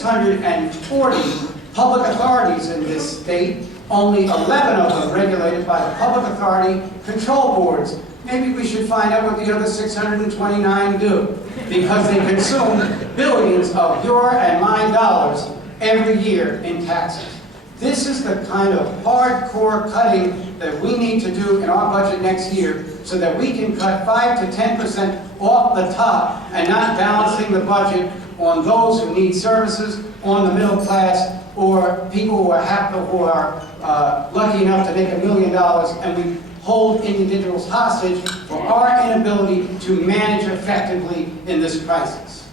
640 public authorities in this state, only 11 of them regulated by the public authority control boards. Maybe we should find out what the other 629 do, because they consume billions of your and my dollars every year in taxes. This is the kind of hardcore cutting that we need to do in our budget next year so that we can cut 5 to 10% off the top and not balancing the budget on those who need services, on the middle class, or people who are lucky enough to make $1 million, and we hold individuals hostage for our inability to manage effectively in this crisis.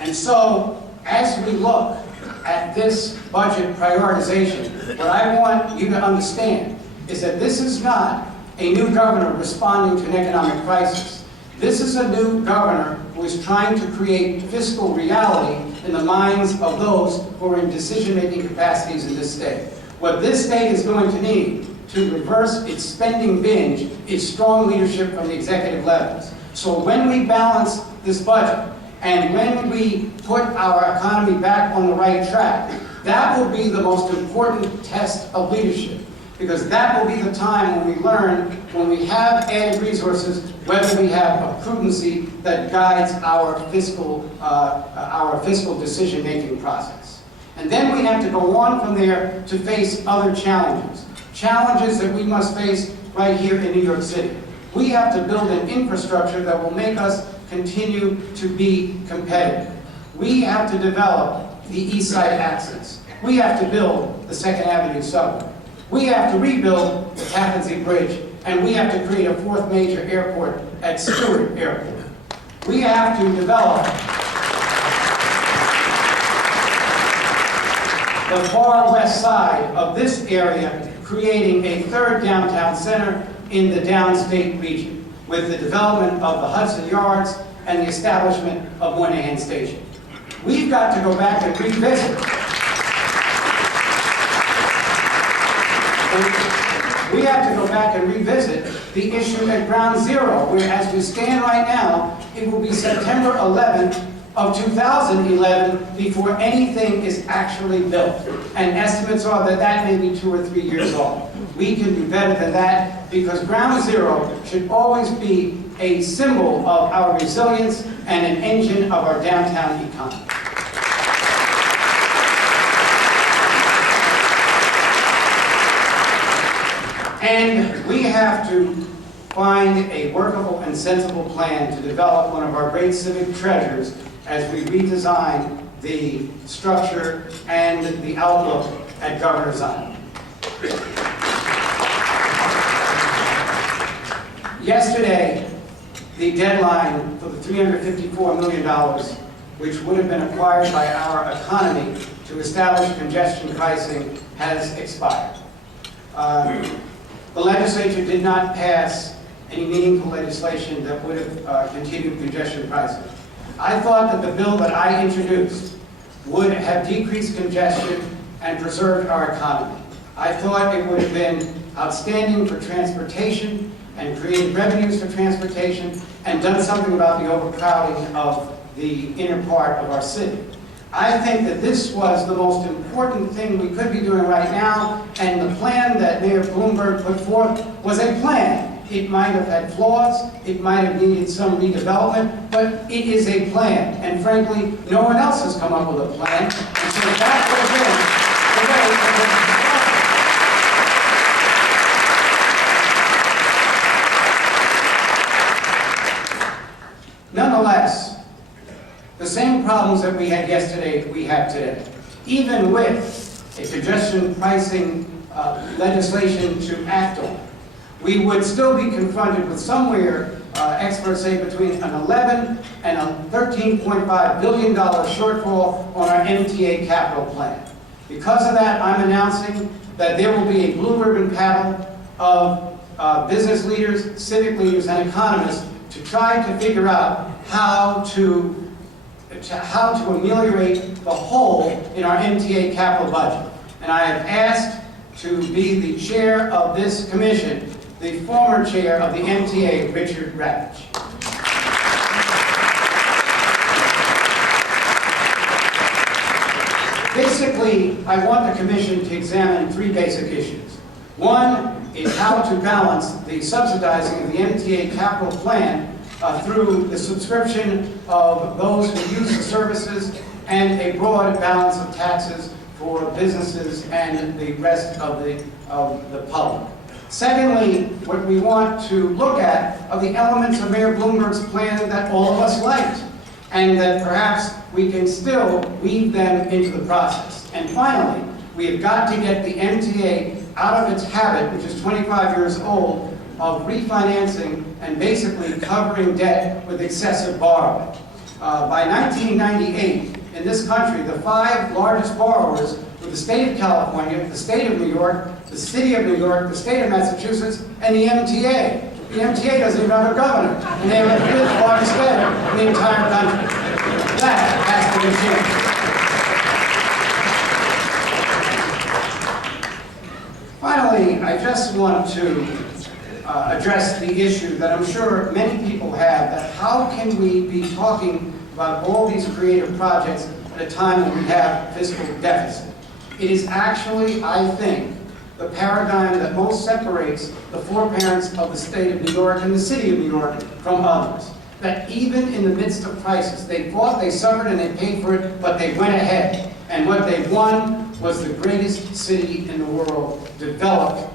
And so, as we look at this budget prioritization, what I want you to understand is that this is not a new governor responding to an economic crisis. This is a new governor who is trying to create fiscal reality in the minds of those who are in decision-making capacities in this state. What this state is going to need to reverse its spending binge is strong leadership from the executive levels. So when we balance this budget, and when we put our economy back on the right track, that will be the most important test of leadership. Because that will be the time when we learn, when we have added resources, whether we have a prudency that guides our fiscal decision-making process. And then we have to go on from there to face other challenges. Challenges that we must face right here in New York City. We have to build an infrastructure that will make us continue to be competitive. We have to develop the East Side Access. We have to build the 2nd Avenue subway. We have to rebuild the Tappan Zee Bridge, and we have to create a 4th major airport at Stewart Airport. We have to develop the far west side of this area, creating a 3rd downtown center in the downstate region, with the development of the Hudson Yards and the establishment of Moynihan Station. We've got to go back and revisit. We have to go back and revisit the issue at Ground Zero, where as we stand right now, it will be September 11th of 2011 before anything is actually built. And estimates are that that may be 2 or 3 years old. We can do better than that, because Ground Zero should always be a symbol of our resilience and an engine of our downtown economy. And we have to find a workable and sensible plan to develop one of our great civic treasures as we redesign the structure and the outlook at Governor's Island. Yesterday, the deadline for the $354 million, which would have been acquired by our economy to establish congestion pricing, has expired. The legislature did not pass any meaningful legislation that would have continued congestion pricing. I thought that the bill that I introduced would have decreased congestion and preserved our economy. I thought it would have been outstanding for transportation and created revenues for transportation and done something about the overcrowding of the inner part of our city. I think that this was the most important thing we could be doing right now, and the plan that Mayor Bloomberg put forth was a plan. It might have had flaws, it might have needed some redevelopment, but it is a plan. And frankly, no one else has come up with a plan. And so that was the way Nonetheless, the same problems that we had yesterday, we have today. Even with a congestion pricing legislation to act on, we would still be confronted with somewhere, experts say, between an $11 and a $13.5 billion shortfall on our MTA capital plan. Because of that, I'm announcing that there will be a blue ribbon panel of business leaders, civic leaders, and economists to try to figure out how to ameliorate the hole in our MTA capital budget. And I have asked to be the chair of this commission the former chair of the MTA, Richard Ravitch. Basically, I want the Commission to examine three basic issues. One is how to balance the subsidizing of the MTA capital plan through the subscription of those who use the services and a broad balance of taxes for businesses and the rest of the public. Secondly, what we want to look at are the elements of Mayor Bloomberg's plan that all of us liked, and that perhaps we can still weave them into the process. And finally, we have got to get the MTA out of its habit, which is 25 years old, of refinancing and basically covering debt with excessive borrowing. By 1998, in this country, the five largest borrowers were the state of California, the state of New York, the city of New York, the state of Massachusetts, and the MTA. The MTA doesn't even have a governor, and they have the fifth largest debt in the entire country. That has to be changed. Finally, I just want to address the issue that I'm sure many people have, that how can we be talking about all these creative projects at a time when we have fiscal deficit? It is actually, I think, the paradigm that most separates the foreparents of the state of New York and the city of New York from others. That even in the midst of crisis, they fought, they suffered, and they paid for it, but they went ahead. And what they won was the greatest city in the world, developed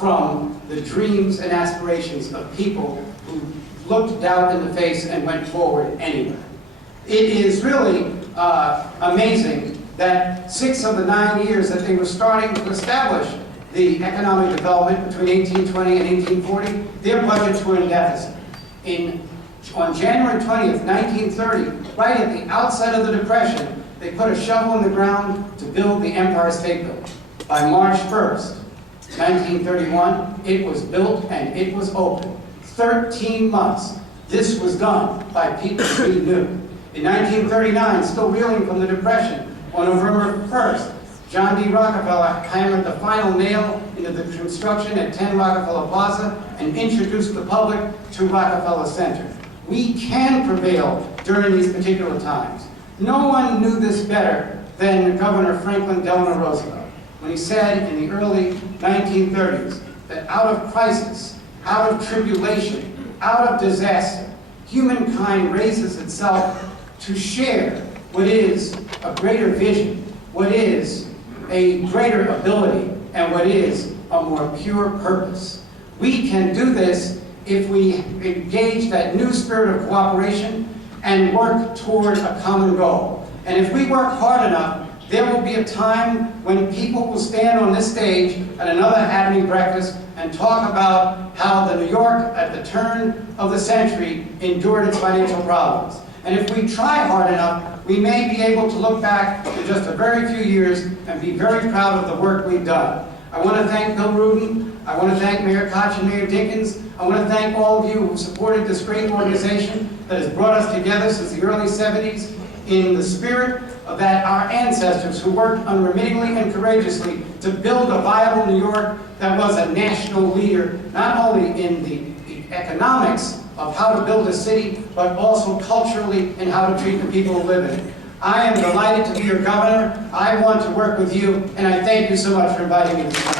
from the dreams and aspirations of people who looked doubt in the face and went forward anyway. It is really amazing that 6 of the 9 years that they were starting to establish the economic development between 1820 and 1840, their budgets were in deficit. On January 20th, 1930, right at the outset of the Depression, they put a shovel in the ground to build the Empire State Building. By March 1st, 1931, it was built and it was open. 13 months. This was done by people we knew. In 1939, still reeling from the Depression, on November 1st, John D. Rockefeller hammered the final nail into the construction at 10 Rockefeller Plaza and introduced the public to Rockefeller Center. We can prevail during these particular times. No one knew this better than Governor Franklin Delano Roosevelt when he said in the early 1930s that out of crisis, out of tribulation, out of disaster, humankind raises itself to share what is a greater vision, what is a greater ability, and what is a more pure purpose. We can do this if we engage that new spirit of cooperation and work toward a common goal. And if we work hard enough, there will be a time when people will stand on this stage at another ABNY breakfast and talk about how the New York at the turn of the century endured its financial problems. And if we try hard enough, we may be able to look back in just a very few years and be very proud of the work we've done. I want to thank Bill Rudin. I want to thank Mayor Koch and Mayor Dinkins. I want to thank all of you who supported this great organization that has brought us together since the early 70s in the spirit of that our ancestors who worked unremittingly and courageously to build a viable New York that was a national leader, not only in the economics of how to build a city, but also culturally and how to treat the people who live in it. I am delighted to be your governor. I want to work with you, and I thank you so much for inviting me to this.